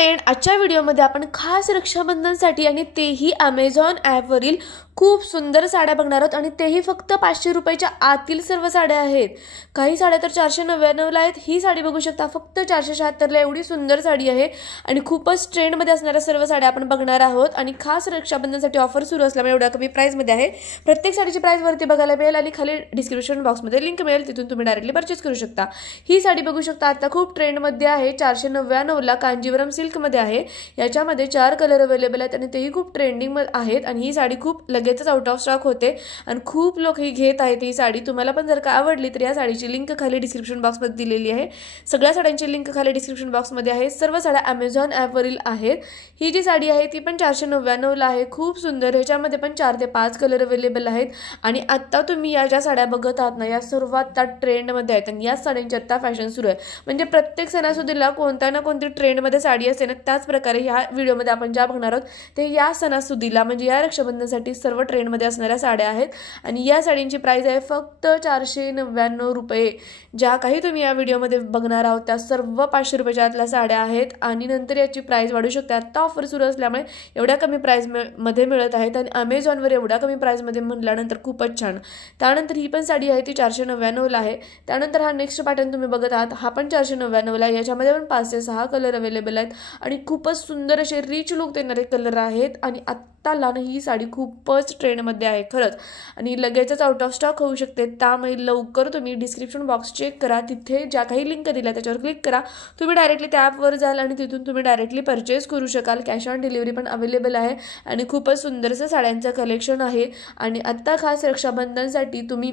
Friend, आजच्या व्हिडिओमध्ये आपण खास रक्षाबंधनसाठी आणि तेही Amazon ॲपवरील खूप सुंदर साड्या बघणार आहोत आणि तेही फक्त 500 रुपयाच्या आतील सर्व साड्या आहेत। काही साड्या तर 499 ला आहेत। ही साडी बघू शकता फक्त 476 ला। एवढी सुंदर साडी आहे आणि खूपच ट्रेंड मध्ये असणाऱ्या सर्व साड्या आपण बघणार आहोत आणि खास रक्षाबंधनसाठी ऑफर सुरू असल्यामुळे एवढ्या कमी प्राइस मध्ये आहे। प्रत्येक साडीची प्राइस वरती बघायला मिळेल आणि खाली डिस्क्रिप्शन बॉक्स मध्ये लिंक मिळेल, तिथून तुम्ही डायरेक्टली परचेस करू शकता। ही साडी बघू शकता आता खूप ट्रेंड मध्ये आहे। 499 ला कांजीवरम सिल्क मध्ये आहे। याच्यामध्ये 4 कलर अवेलेबल आहेत आणि तेही खूप ट्रेंडिंग मध्ये आहेत आणि ही साडी खूप लगेचच आउट ऑफ स्टॉक होते आणि खूप लोक ही घेत आहेत। ही साडी तुम्हाला पण जर का आवडली तर या साडीची लिंक खाली डिस्क्रिप्शन बॉक्स मध्ये दिलेली आहे। सगळ्या साड्यांची लिंक खाली डिस्क्रिप्शन बॉक्स मध्ये आहे। सर्व साड्या Amazon ॲप वरील आहेत। ही जी साडी आहे ती पण 499 ला आहे। खूप सुंदर, ह्याच्यामध्ये पण 4 ते 5 कलर अवेलेबल आहेत आणि आता तुम्ही या ज्या साड्या बघत आहात ना, या सर्व आता ट्रेंड मध्ये आहेत आणि या साड्यांची आता फॅशन सुरू आहे। म्हणजे प्रत्येक सणासुदीला कोणत्या ना कोणती ट्रेंड मध्ये साडी असते ना, त्याच प्रकारे ह्या व्हिडिओ मध्ये आपण ज्या बघणार आहोत ते या सणासुदीला म्हणजे या रक्षाबंधनसाठी सर्व ट्रेंड मध्ये असणाऱ्या साड्या आहेत आणि या साडींची प्राइस आहे फक्त 499 रुपये। ज्या काही तुम्ही या व्हिडिओ मध्ये बघणार आहोत त्या सर्व 500 रुपयाच्या आतल्या साड्या आहेत आणि नंतर याची प्राइस वाढू शकते। आता ऑफर सुरू असल्यामुळे एवढ्या कमी प्राइस मध्ये मिळत आहेत आणि Amazon वर एवढ्या कमी प्राइस मध्ये म्हटल्यानंतर खूपच छान। त्यानंतर ही पण साडी आहे ती 499 ला आहे। त्यानंतर हा नेक्स्ट पॅटर्न तुम्ही बघत आहात, हा पण 499 ला आहे। याच्यामध्ये पण 5 ते 6 कलर अवेलेबल आहेत आणि खूपच सुंदर असे रिच लुक देणारे कलर आहेत आणि आत्ताला ही साडी खूपच ट्रेंड मध्ये आहे खरंच आणि लगेचच आउट ऑफ स्टॉक होऊ शकते। त्यामुळे लवकर तुम्ही डिस्क्रिप्शन बॉक्स चेक करा, तिथे ज्या काही लिंक दिल्या त्याच्यावर क्लिक करा। तुम्ही डायरेक्टली त्या ॲपवर जाल आणि तिथून तुम्ही डायरेक्टली परचेस करू शकाल। कॅश ऑन डिलिव्हरी पण अवेलेबल आहे आणि खूपच सुंदरसं साड्यांचं कलेक्शन आहे आणि आत्ता खास रक्षाबंधनसाठी तुम्ही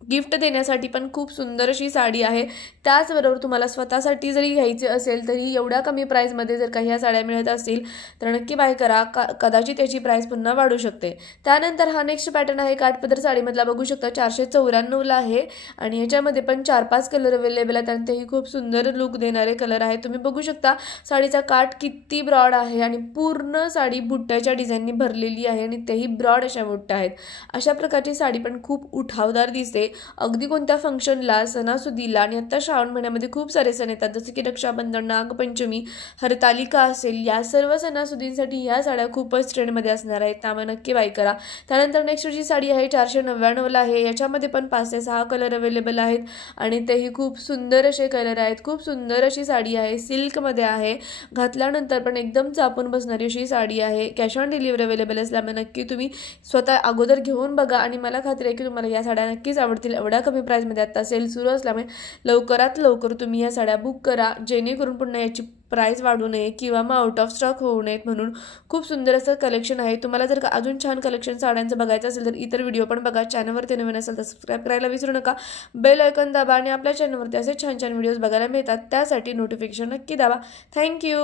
गिफ्ट देण्यासाठी पण खूप सुंदर अशी साडी आहे। त्याचबरोबर तुम्हाला स्वतःसाठी जरी घ्यायची असेल तरी एवढ्या कमी प्राइस मध्ये जर काही ह्या साड्या मिळत असतील तर नक्की बाय करा, कदाचित त्याची प्राइस पुन्हा वाढू शकते। त्यानंतर हा नेक्स्ट पॅटर्न आहे काठपदर साडीमधला, बघू शकता 494 ला आहे आणि ह्याच्यामध्ये पण 4-5 कलर अवेलेबल आहेत आणि तेही खूप सुंदर लुक देणारे कलर आहेत। तुम्ही बघू शकता साडीचा काठ किती ब्रॉड आहे आणि पूर्ण साडी बुट्ट्याच्या डिझाईननी भरलेली आहे आणि तेही ब्रॉड अशा बुट्ट्या आहेत। अशा प्रकारची साडी पण खूप उठावदार दिसते अगदी कोणत्या फंक्शनला, सणासुदीला आणि आता श्रावण महिन्यामध्ये खूप सारे सण येतात जसे की रक्षाबंधन, नागपंचमी, हरतालिका असेल। या सर्व सणासुदींसाठी या साड्या खूपच ट्रेंडमध्ये असणार आहेत, त्यामुळे नक्की बाय करा। त्यानंतर नेक्स्ट जी साडी आहे 499 ला आहे। याच्यामध्ये पण 5 ते 6 कलर अवेलेबल आहेत आणि तेही खूप सुंदर असे कलर आहेत। खूप सुंदर अशी साडी आहे, सिल्कमध्ये आहे, घातल्यानंतर पण एकदम चापून बसणारी अशी साडी आहे। कॅश ऑन डिलिव्हरी अवेलेबल असल्यामुळे नक्की तुम्ही स्वतः अगोदर घेऊन बघा आणि मला खात्री आहे की तुम्हाला या साड्या नक्कीच आवडतील। एवढ्या कमी प्राइस मध्ये आता सेल सुरू असल्यामुळे लवकरात लवकर तुम्ही या साड्या बुक करा, जेणेकरून पुन्हा याची प्राइस वाढू नये किंवा मग आउट ऑफ स्टॉक होऊ नयेत म्हणून। खूप सुंदर असं कलेक्शन आहे। तुम्हाला जर का अजून छान कलेक्शन साड्यांचं बघायचं असेल तर इतर व्हिडिओ पण बघा। चॅनलवरती नवीन असेल तर सबस्क्राइब करायला विसरू नका, बेल आयकॉन दाबा आणि आपल्या चॅनलवरती असे छान छान व्हिडिओज बघायला मिळतात त्यासाठी नोटिफिकेशन नक्की दाबा। थँक्यू।